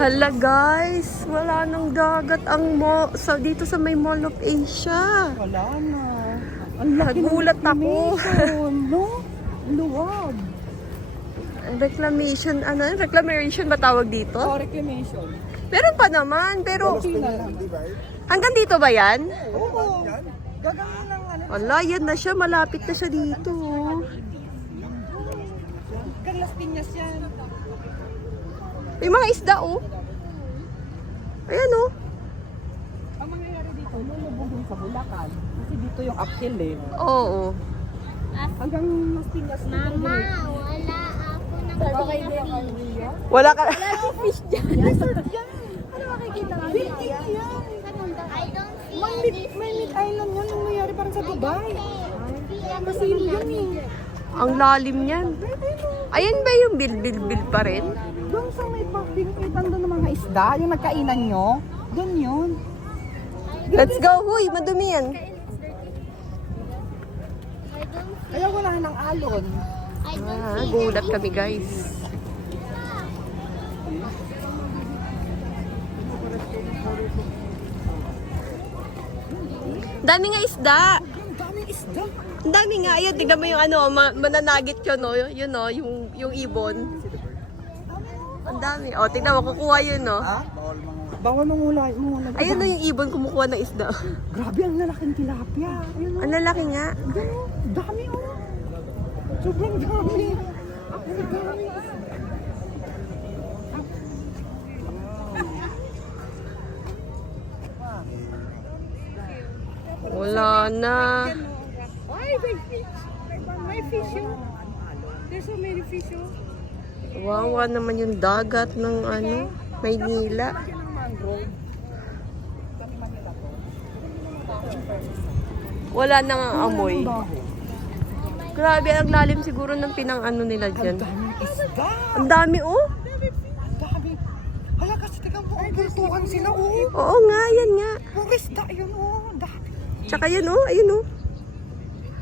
Hala guys, wala nang dagat ang mall, sa, dito sa may Mall of Asia. Wala na. Ang Nagulat ako. no? Luwag. Reclamation, ano yun? Reclamation ba tawag dito? Oh, reclamation. Meron pa naman, pero hanggang dito ba yan? Oo. Gagawin ng ano. Wala, yan na siya. Malapit na siya dito. Piñas yan. May mga isda, oh. Ayan, oh. Ang mangyayari dito, lulubugin sa Bulacan. Kasi dito yung uphill eh. Oo. Hanggang Las Piñas. Mama, wala ako ng coffee. Wala ka... fish dyan. Ano makikita ka niya? I don't see May may meat island yan. Ang nangyayari parang sa Dubai. fish. Kasi yun eh. Ang lalim niyan. Ayan ba yung bil-bil-bil pa rin? Doon sa may parking, kita doon ng mga isda, yung nagkainan nyo, doon yun. Let's go. Huy, madumi yan. Kaya wala ng alon. Ah, gulat kami, guys. Dami nga isda. Ang dami nga. Ayun, tignan mo yung ano, ma- mananagit yun, no? Yun, no? Yung, yung ibon. Ang dami. O, tignan mo, kukuha yun, no? Ha? Bawal mangulay mo. Ayun na yung ibon kumukuha ng isda. Grabe ang lalaking tilapia. Ayun o. Ang lalaki nga. O. Dami o. Sobrang dami. Ang dami. Wala na. May fish. May fish yun. There's so many fish yun. Wawa naman yung dagat ng ano, Maynila. Wala na nga amoy. Grabe, ang lalim siguro ng pinang ano nila dyan. Ang dami, oh. Dami. Hala kasi tignan mo. Ang bultukan sila o. Oo nga, yan nga. Puro isda yun o. Dami. Tsaka yun, oh. Ayun, oh.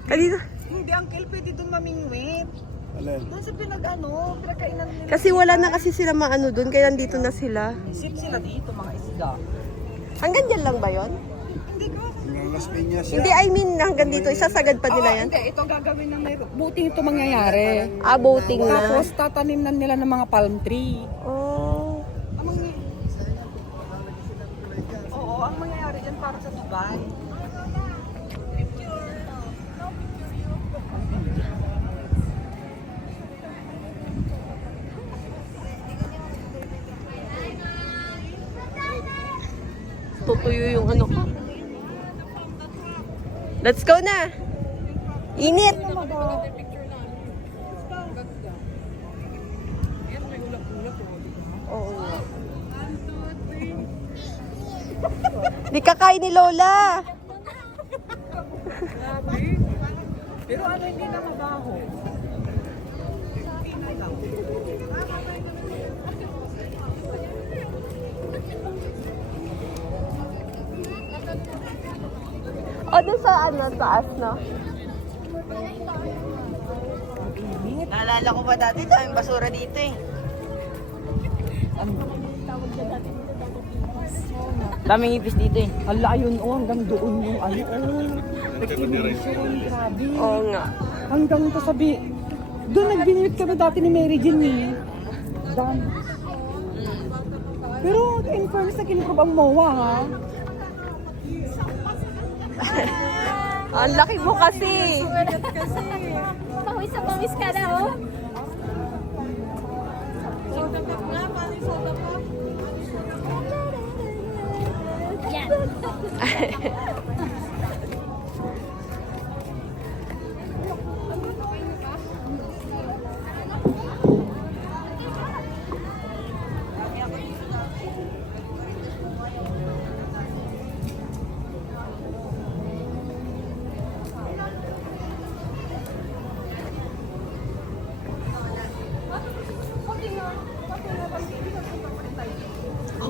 Kanina. Hindi, Uncle, pwede doon mamingwit. Doon sa pinag ano, pinagkainan nila. Kasi wala na kasi sila maano dun, kaya nandito na sila. Isip sila dito, mga isda. Hanggang dyan lang ba yon? Hindi ko. Las Piñas Hindi, I mean, hanggang dito. Isasagad pa nila Ah, yan. Hindi, ito gagawin ng may buting ito mangyayari. Ah, boating na. Tapos tatanim na nila ng mga palm tree. Oh. Ang mangyayari. Oo, ang mangyayari dyan para sa Dubai. Ano ko. Let's go na. Init. Oo. Di kakain ni Lola. Pero ano hindi na mabaho? Sa ano, taas, no? Naalala ko pa dati, daming basura dito eh. Daming ipis dito eh. Hala, ayun o, hanggang doon yung ano grabe. Oo nga. Hanggang to sabi, doon nagbinwit kami dati ni Mary Jean eh. Dami. Pero in fairness na kiniprob ang MOA ha. Ang laki mo kasi. Pawis sa pawis ka na, oh. Yan.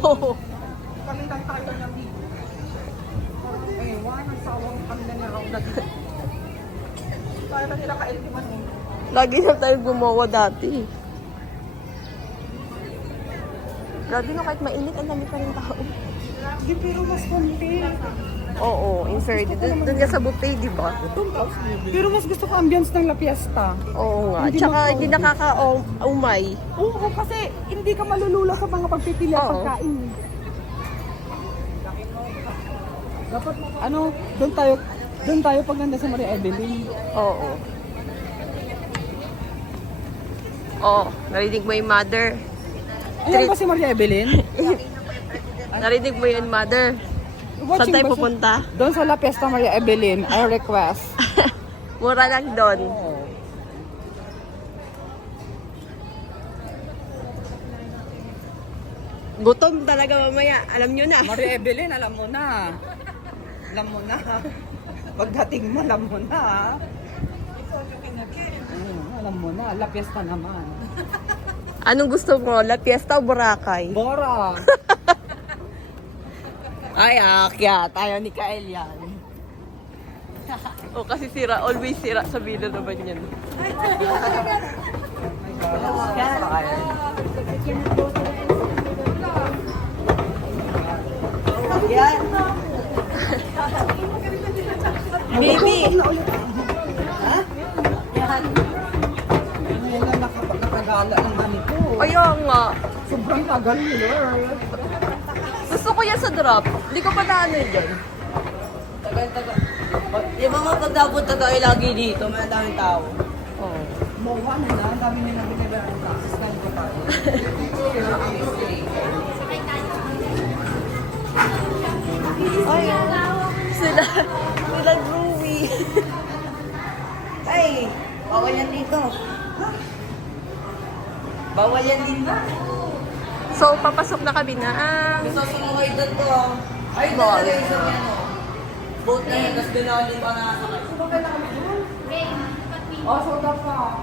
Oo. Kami lang tayo ng dito. Wala nang sawang kami na naraw na dito. Tayo na nila ka-eltiman eh. Lagi na tayo gumawa dati. Grabe no, kahit mainit, ang dami pa rin tao. Di, pero mas konti. Oo, in fairness. Doon nga sa buffet, di ba? Pero mas gusto ko ambience ng La Fiesta. Oo nga. Hindi Tsaka hindi nakaka-umay. Oo, kasi hindi ka malulula sa mga pagpipili at Oo. pagkain. Dapat, ano, doon tayo, doon tayo pag nanda sa Maria Evelyn. Oo. Oo, narinig mo yung mother. Ayan ba si Maria Evelyn? Narinig mo yun, mother. Saan tayo pupunta? Doon sa La Fiesta Maria Evelyn, I request. Mura lang doon. Gutom talaga mamaya. Alam nyo na. Maria Evelyn, alam mo na. Alam mo na. Pagdating mo, alam mo na. Mm, alam mo na, La Fiesta naman. Anong gusto mo? La Fiesta o Boracay? Bora! Ay, akyat. Ayaw ni Kael yan. o kasi sira, always sira sa bilo naman yan. Yan. Baby. Ngayon na nakapag nakagala naman ito. Ayaw nga. Sobrang tagal Lord. Gusto ko yan sa drop. Hindi ko pa naano yun. Tagal-tagal. Di ba nga pag napunta tayo lagi dito, may ang daming tao. Oo. Mawa na na, ang dami nila binibira ng taxes. Kaya ko tayo. Ay, sila, sila groovy. Ay, bawal yan dito. Bawal yan dito. So, papasok na kami na ang... Gusto sumukay doon to. Ay, doon talaga yung yan o. Boat na yan, tapos doon ako din pa nakasakay. Oh, so dapat.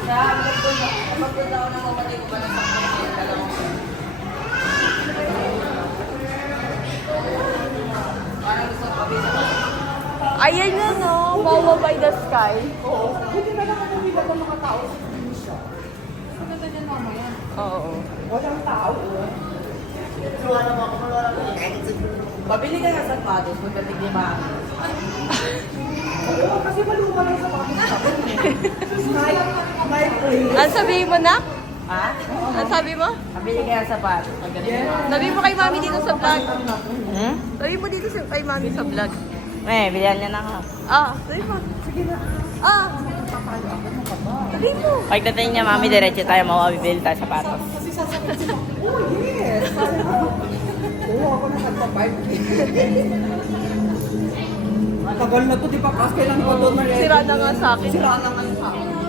Kaya kapag doon, kapag doon ako namamatay ko pa ng sakay yan, dalawang Parang gusto ko kami sa Ayan na, no? Wawa by the sky. Buti na lang kung hindi ba mga tao sa Indonesia. Ang ganda niyan mamaya. Oo. Walang tao. Pabili ka ng sapatos, pagdating ni Mami. Oo, kasi maluma lang sa mga tao. My, place. Ano sabihin mo na? Ha? Ano sabi mo? Pabili ka ng sapatos, pagdating ni Mami. Sabi mo kay mami dito sa vlog. Hmm? Sabi mo dito sa, kay mami sa vlog. Eh, bilihan niya na ka. Ah, sabi mo. Sige na. Ah, sabi mo. Pagdating niya, Mami, diretso tayo, mawabibili tayo sapatos. Kasi sasagot sila, oh yes. Oo, ako na nagpa-five. Tagal na to, di ba? Kasi kailan ko doon Maria Sira na nga sa akin. Sira na nga sa akin.